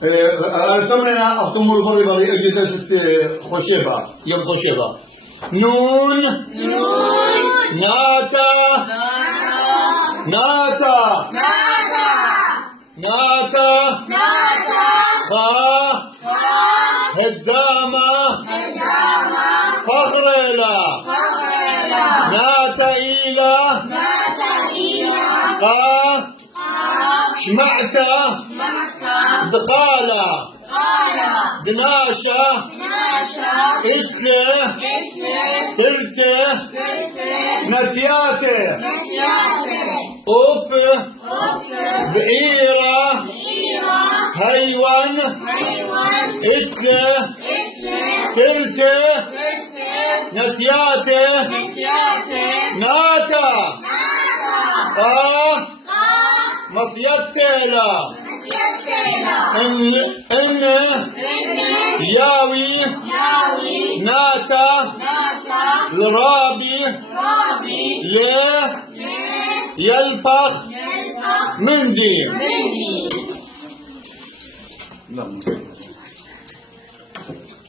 تمرنا أختموا الفرد بري أجلس خشبة يوم خشبة نون ناتا ناتا ناتا خا هدامة فخريلا ناتا إيلا قا شمعتا دقالة دناشة إتلة ترتة نتياتة أوب بعيرة هيوان إتلة ترتة نتياتة ناتا مصيتيلا إن ياوي ناتا الرابي يلبخ مندي